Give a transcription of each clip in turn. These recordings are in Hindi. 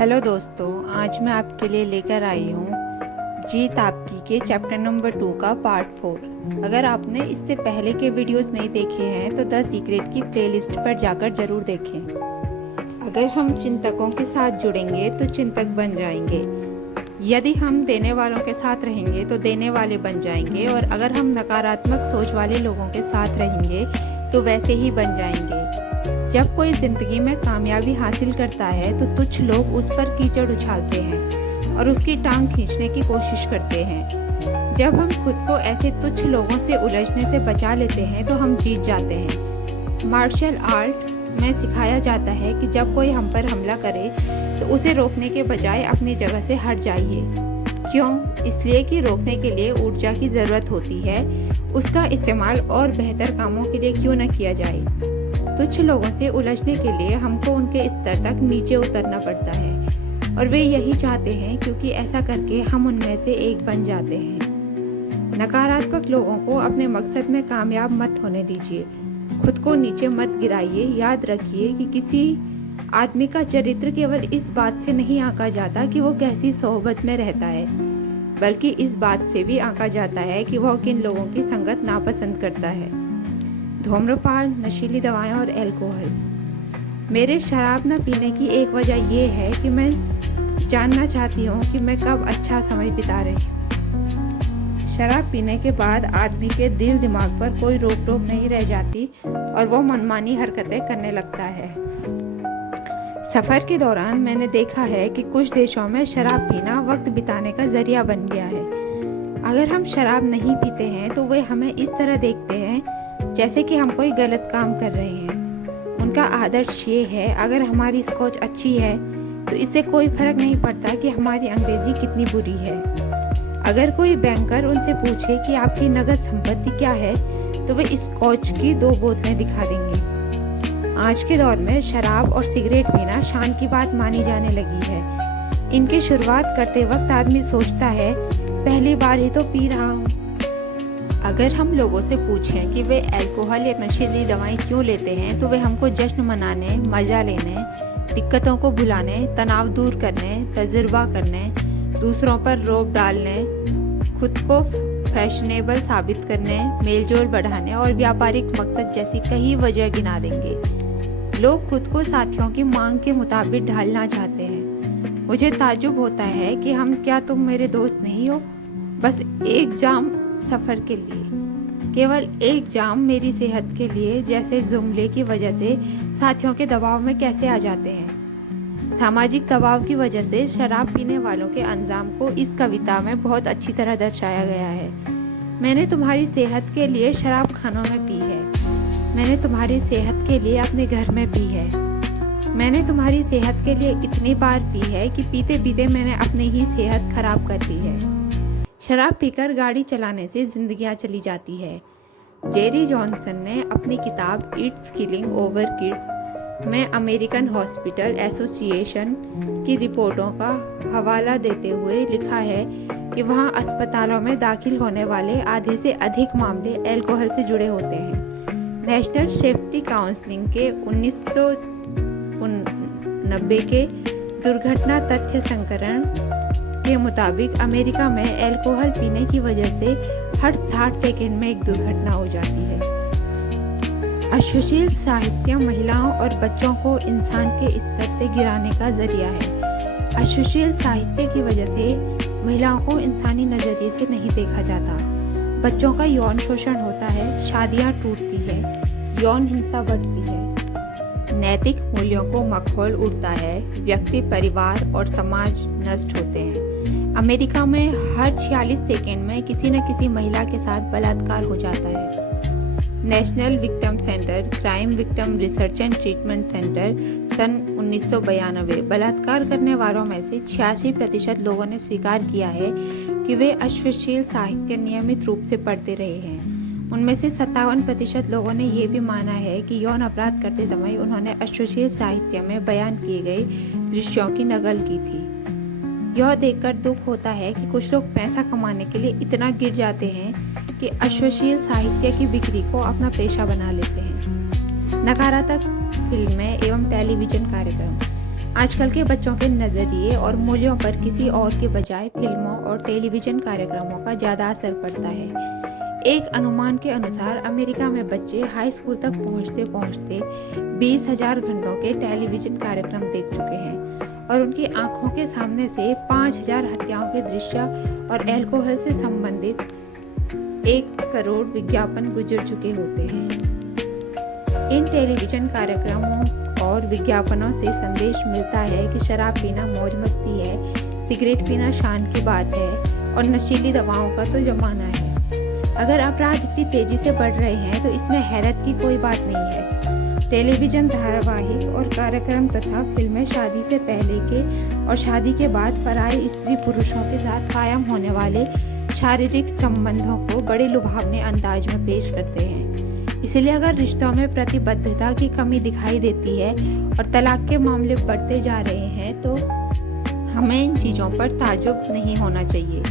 हेलो दोस्तों, आज मैं आपके लिए लेकर आई हूँ जीत आपकी के चैप्टर नंबर 2 का पार्ट 4। अगर आपने इससे पहले के वीडियोस नहीं देखे हैं तो द सीक्रेट की प्लेलिस्ट पर जाकर जरूर देखें। अगर हम चिंतकों के साथ जुड़ेंगे तो चिंतक बन जाएंगे। यदि हम देने वालों के साथ रहेंगे तो देने वाले बन जाएंगे, और अगर हम नकारात्मक सोच वाले लोगों के साथ रहेंगे तो वैसे ही बन जाएंगे। जब कोई जिंदगी में कामयाबी हासिल करता है तो तुच्छ लोग उस पर कीचड़ उछालते हैं और उसकी टांग खींचने की कोशिश करते हैं। जब हम खुद को ऐसे तुच्छ लोगों से उलझने से बचा लेते हैं तो हम जीत जाते हैं। मार्शल आर्ट में सिखाया जाता है कि जब कोई हम पर हमला करे तो उसे रोकने के बजाय अपनी जगह से हट जाइए। क्यों? इसलिए कि रोकने के लिए ऊर्जा की ज़रूरत होती है। उसका इस्तेमाल और बेहतर कामों के लिए क्यों न किया जाए। तुच्छ लोगों से उलझने के लिए हमको उनके स्तर तक नीचे उतरना पड़ता है, और वे यही चाहते हैं, क्योंकि ऐसा करके हम उनमें से एक बन जाते हैं। नकारात्मक लोगों को अपने मकसद में कामयाब मत होने दीजिए। खुद को नीचे मत गिराइए। याद रखिए कि किसी आदमी का चरित्र केवल इस बात से नहीं आंका जाता कि वो कैसी सोहबत में रहता है, बल्कि इस बात से भी आंका जाता है कि वह किन लोगों की संगत नापसंद करता है। धूम्रपान, नशीली दवाएं और अल्कोहल। मेरे शराब न पीने की एक वजह यह है कि मैं जानना चाहती हूँ कि मैं कब अच्छा समय बिता रही हूँ। शराब पीने के बाद आदमी के दिल दिमाग पर कोई रोक टोक नहीं रह जाती और वो मनमानी हरकतें करने लगता है। सफ़र के दौरान मैंने देखा है कि कुछ देशों में शराब पीना वक्त बिताने का जरिया बन गया है। अगर हम शराब नहीं पीते हैं तो वे हमें इस तरह देखते हैं जैसे कि हम कोई गलत काम कर रहे हैं। उनका आदर्श ये है, अगर हमारी स्कोच अच्छी है तो इससे कोई फर्क नहीं पड़ता कि हमारी अंग्रेजी कितनी बुरी है। अगर कोई बैंकर उनसे पूछे कि आपकी नगद संपत्ति क्या है तो वे स्कॉच की 2 बोतलें दिखा देंगे। आज के दौर में शराब और सिगरेट पीना शान की बात मानी जाने लगी है। इनकी शुरुआत करते वक्त आदमी सोचता है, पहली बार ही तो पी रहा हूँ। अगर हम लोगों से पूछें कि वे अल्कोहल या नशीली दवाएं क्यों लेते हैं तो वे हमको जश्न मनाने, मज़ा लेने, दिक्कतों को भुलाने, तनाव दूर करने, तजुर्बा करने, दूसरों पर रोब डालने, खुद को फैशनेबल साबित करने, मेलजोल बढ़ाने और व्यापारिक मकसद जैसी कई वजह गिना देंगे। लोग खुद को साथियों की मांग के मुताबिक ढालना चाहते हैं। मुझे ताज्जुब होता है कि क्या तुम मेरे दोस्त नहीं हो? बस एक जाम सफ़र के लिए, केवल एक जाम मेरी सेहत के लिए जैसे जुमले की वजह से साथियों के दबाव में कैसे आ जाते हैं। सामाजिक दबाव की वजह से शराब पीने वालों के अंजाम को इस कविता में बहुत अच्छी तरह दर्शाया गया है। मैंने तुम्हारी सेहत के लिए शराब खानों में पी है। मैंने तुम्हारी सेहत के लिए अपने घर में पी है। मैंने तुम्हारी सेहत के लिए इतनी बार पी है कि पीते पीते मैंने अपनी ही सेहत खराब कर ली है। शराब पीकर गाड़ी चलाने से जिंदगियां चली जाती है। जेरी जॉनसन ने अपनी किताब इट्स किलिंग ओवर किड्स में अमेरिकन हॉस्पिटल एसोसिएशन की रिपोर्टों का हवाला देते हुए लिखा है कि वहां अस्पतालों में दाखिल होने वाले आधे से अधिक मामले अल्कोहल से जुड़े होते हैं। नेशनल सेफ्टी काउंसिल के 1990 के दुर्घटना तथ्य संकलन के मुताबिक अमेरिका में अल्कोहल पीने की वजह से हर 60 सेकंड में एक दुर्घटना हो जाती है। अश्लील साहित्य महिलाओं और बच्चों को इंसान के स्तर से गिराने का जरिया है। अश्लील साहित्य की वजह से महिलाओं को इंसानी नजरिए से नहीं देखा जाता। बच्चों का यौन शोषण होता है, शादियां टूटती है, यौन हिंसा बढ़ती है, नैतिक मूल्यों को मखौल उड़ता है, व्यक्ति, परिवार और समाज नष्ट होते हैं। अमेरिका में हर 46 सेकंड में किसी न किसी महिला के साथ बलात्कार हो जाता है। National victim centre, crime victim research and treatment centre सन 1992 बलात्कार करने वालों में से 86% लोगों ने स्वीकार किया है कि वे अश्लील साहित्य नियमित रूप से पढ़ते रहे हैं। उनमें से 57% लोगों ने यह भी माना है कि यौन अपराध करते समय उन्होंने अश्लील साहित्य में बयान किए गए दृश्यों की नकल की थी। यह देखकर दुख होता है कि कुछ लोग पैसा कमाने के लिए इतना गिर जाते हैं कि अश्लील साहित्य की बिक्री को अपना पेशा बना लेते हैं। नकारात्मक फिल्में एवं टेलीविजन कार्यक्रम। आजकल के बच्चों के नज़रिए और मूल्यों पर किसी और के बजाय फिल्मों और टेलीविज़न कार्यक्रमों का ज़्यादा असर पड़ता है। एक अनुमान के अनुसार अमेरिका में बच्चे हाई स्कूल तक पहुंचते पहुंचते 20,000 घंटों के टेलीविज़न कार्यक्रम देख चुके हैं और उनकी आंखों के सामने से 5,000 हत्याओं के दृश्य और अल्कोहल से संबंधित 1 करोड़ विज्ञापन गुजर चुके होते हैं। इन टेलीविज़न कार्यक्रमों और विज्ञापनों से संदेश मिलता है कि शराब पीना मौज मस्ती है, सिगरेट पीना शान की बात है और नशीली दवाओं का तो जमाना है। अगर अपराध इतनी तेजी से बढ़ रहे हैं तो इसमें हैरत की कोई बात नहीं है। टेलीविज़न धारावाहिक और कार्यक्रम तथा फिल्में शादी से पहले के और शादी के बाद पराये स्त्री पुरुषों के साथ कायम होने वाले शारीरिक संबंधों को बड़े लुभावने अंदाज में पेश करते हैं। इसलिए अगर रिश्तों में प्रतिबद्धता की कमी दिखाई देती है और तलाक के मामले बढ़ते जा रहे हैं तो हमें इन चीज़ों पर ताज्जुब नहीं होना चाहिए।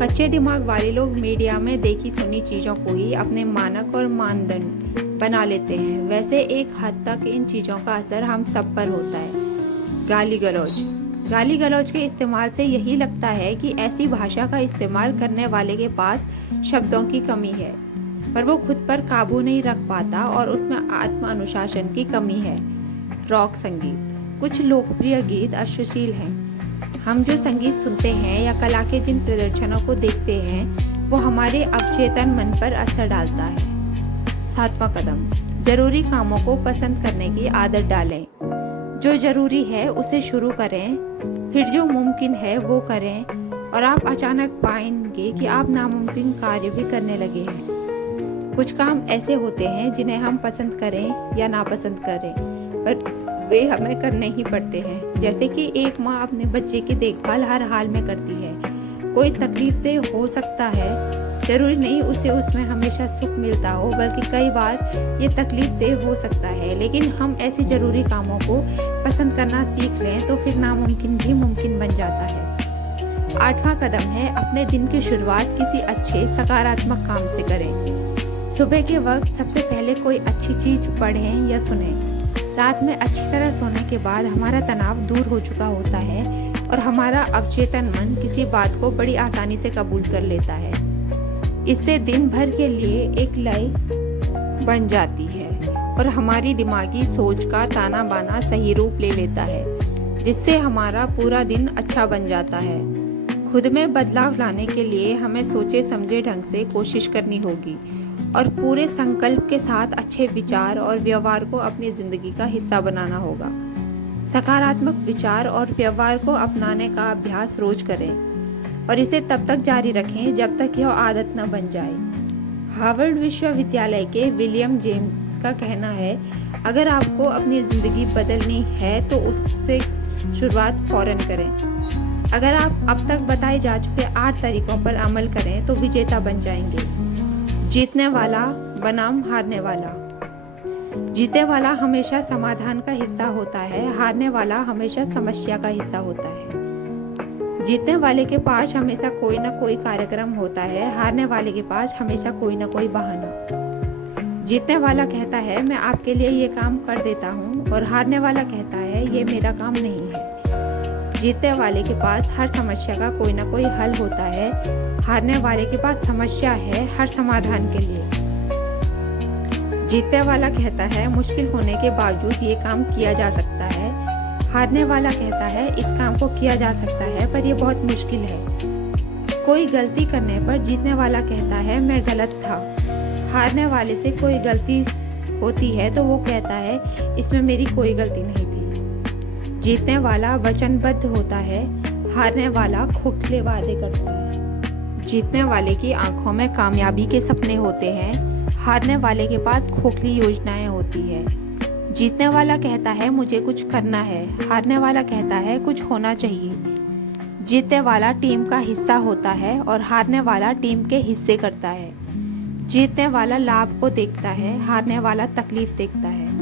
कच्चे दिमाग वाले लोग मीडिया में देखी सुनी चीज़ों को ही अपने मानक और मानदंड बना लेते हैं। वैसे एक हद तक इन चीज़ों का असर हम सब पर होता है। गाली गलौज के इस्तेमाल से यही लगता है कि ऐसी भाषा का इस्तेमाल करने वाले के पास शब्दों की कमी है, पर वो खुद पर काबू नहीं रख पाता और उसमें आत्म अनुशासन की कमी है। रॉक संगीत। कुछ लोकप्रिय गीत अश्लील हैं। हम जो संगीत सुनते हैं या कला के जिन प्रदर्शनों को देखते हैं वो हमारे अवचेतन मन पर असर डालता है। 7वां कदम, जरूरी कामों को पसंद करने की आदत डालें। जो जरूरी है उसे शुरू करें, फिर जो मुमकिन है वो करें और आप अचानक पाएंगे कि आप नामुमकिन कार्य भी करने लगे हैं। कुछ काम ऐसे होते हैं जिन्हें हम पसंद करें या नापसंद करें, पर वे हमें करने ही पड़ते हैं। जैसे कि एक माँ अपने बच्चे की देखभाल हर हाल में करती है। कोई तकलीफदेह हो सकता है, जरूरी नहीं उसे उसमें हमेशा सुख मिलता हो, बल्कि कई बार ये तकलीफदेह हो सकता है। लेकिन हम ऐसे जरूरी कामों को पसंद करना सीख लें तो फिर नामुमकिन भी मुमकिन बन जाता है। 8वां कदम है अपने दिन की शुरुआत किसी अच्छे सकारात्मक काम से करें। सुबह के वक्त सबसे पहले कोई अच्छी चीज़ पढ़ें या सुनें। रात में अच्छी तरह सोने के बाद हमारा तनाव दूर हो चुका होता है और हमारा अवचेतन मन किसी बात को बड़ी आसानी से कबूल कर लेता है। इससे दिन भर के लिए एक लय बन जाती है और हमारी दिमागी सोच का ताना बाना सही रूप ले लेता है, जिससे हमारा पूरा दिन अच्छा बन जाता है। खुद में बदलाव लाने के लिए हमें सोचे समझे ढंग से कोशिश करनी होगी और पूरे संकल्प के साथ अच्छे विचार और व्यवहार को अपनी जिंदगी का हिस्सा बनाना होगा। सकारात्मक विचार और व्यवहार को अपनाने का अभ्यास रोज करें और इसे तब तक जारी रखें जब तक यह आदत न बन जाए। हार्वर्ड विश्वविद्यालय के विलियम जेम्स का कहना है, अगर आपको अपनी जिंदगी बदलनी है तो उससे शुरुआत फौरन करें। अगर आप अब तक बताए जा चुके 8 तरीकों पर अमल करें तो विजेता बन जाएंगे। जीतने वाला बनाम हारने वाला। जीतने वाला हमेशा समाधान का हिस्सा होता है, हारने वाला हमेशा समस्या का हिस्सा होता है। जीतने वाले के पास हमेशा कोई ना कोई कार्यक्रम होता है, हारने वाले के पास हमेशा कोई ना कोई बहाना। जीतने वाला कहता है मैं आपके लिए ये काम कर देता हूँ और हारने वाला कहता है ये मेरा काम नहीं है। जीतने वाले के पास हर समस्या का कोई ना कोई हल होता है, हारने वाले के पास समस्या है हर समाधान के लिए। जीतने वाला कहता है मुश्किल होने के बावजूद ये काम किया जा सकता है, हारने वाला कहता है इस काम को किया जा सकता है पर यह बहुत मुश्किल है। कोई गलती करने पर जीतने वाला कहता है मैं गलत था, हारने वाले से कोई गलती होती है तो वो कहता है इसमें मेरी कोई गलती नहीं थी। जीतने वाला वचनबद्ध होता है, हारने वाला खोखले वादे करता है। जीतने वाले की आंखों में कामयाबी के सपने होते हैं, हारने वाले के पास खोखली योजनाएं होती है। जीतने वाला कहता है मुझे कुछ करना है, हारने वाला कहता है कुछ होना चाहिए। जीतने वाला टीम का हिस्सा होता है और हारने वाला टीम के हिस्से करता है। जीतने वाला लाभ को देखता है, हारने वाला तकलीफ देखता है।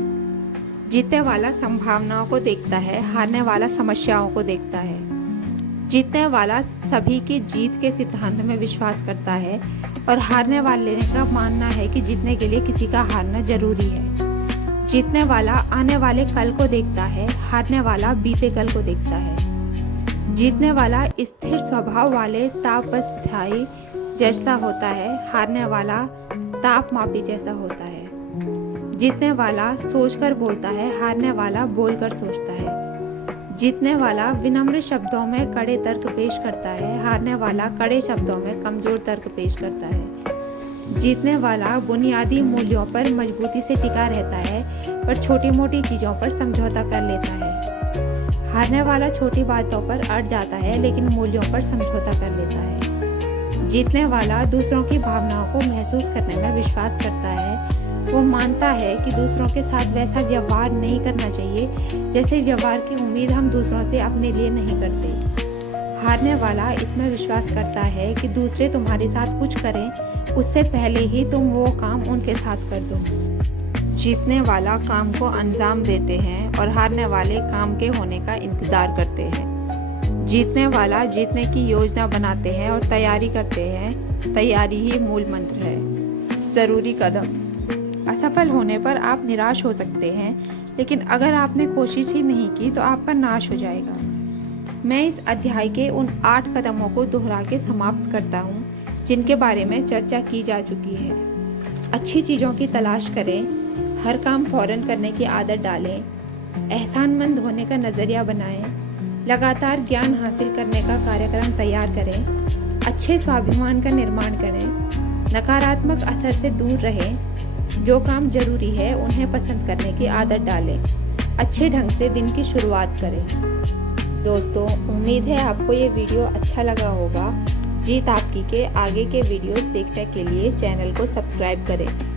जीतने वाला संभावनाओं को देखता है, हारने वाला समस्याओं को देखता है। जीतने वाला सभी की जीत के सिद्धांत में विश्वास करता है और हारने वाले का मानना है कि जीतने के लिए किसी का हारना जरूरी है। जीतने वाला आने वाले कल को देखता है, हारने वाला बीते कल को देखता है। जीतने वाला स्थिर स्वभाव वाले तापस्थायी जैसा होता है, हारने वाला तापमापी जैसा होता है। जीतने वाला सोचकर बोलता है, हारने वाला बोलकर सोचता है। जीतने वाला विनम्र शब्दों में कड़े तर्क पेश करता है, हारने वाला कड़े शब्दों में कमजोर तर्क पेश करता है। जीतने वाला बुनियादी मूल्यों पर मजबूती से टिका रहता है, पर छोटी मोटी चीज़ों पर समझौता कर लेता है। हारने वाला छोटी बातों पर अड़ जाता है, लेकिन मूल्यों पर समझौता कर लेता है। जीतने वाला दूसरों की भावनाओं को महसूस करने में विश्वास करता है। वो मानता है कि दूसरों के साथ वैसा व्यवहार नहीं करना चाहिए जैसे व्यवहार की उम्मीद हम दूसरों से अपने लिए नहीं करते। हारने वाला इसमें विश्वास करता है कि दूसरे तुम्हारे साथ कुछ करें उससे पहले ही तुम वो काम उनके साथ कर दो। जीतने वाला काम को अंजाम देते हैं और हारने वाले काम के होने का इंतजार करते हैं। जीतने वाला जीतने की योजना बनाते हैं और तैयारी करते हैं। तैयारी ही मूल मंत्र है। जरूरी कदम। असफल होने पर आप निराश हो सकते हैं, लेकिन अगर आपने कोशिश ही नहीं की तो आपका नाश हो जाएगा। मैं इस अध्याय के उन 8 कदमों को दोहरा के समाप्त करता हूँ जिनके बारे में चर्चा की जा चुकी है। अच्छी चीज़ों की तलाश करें, हर काम फौरन करने की आदत डालें, एहसानमंद होने का नज़रिया बनाएं, लगातार ज्ञान हासिल करने का कार्यक्रम तैयार करें, अच्छे स्वाभिमान का निर्माण करें, नकारात्मक असर से दूर रहें, जो काम जरूरी है उन्हें पसंद करने की आदत डालें, अच्छे ढंग से दिन की शुरुआत करें। दोस्तों, उम्मीद है आपको ये वीडियो अच्छा लगा होगा। जीत आपकी के आगे के वीडियोस देखने के लिए चैनल को सब्सक्राइब करें।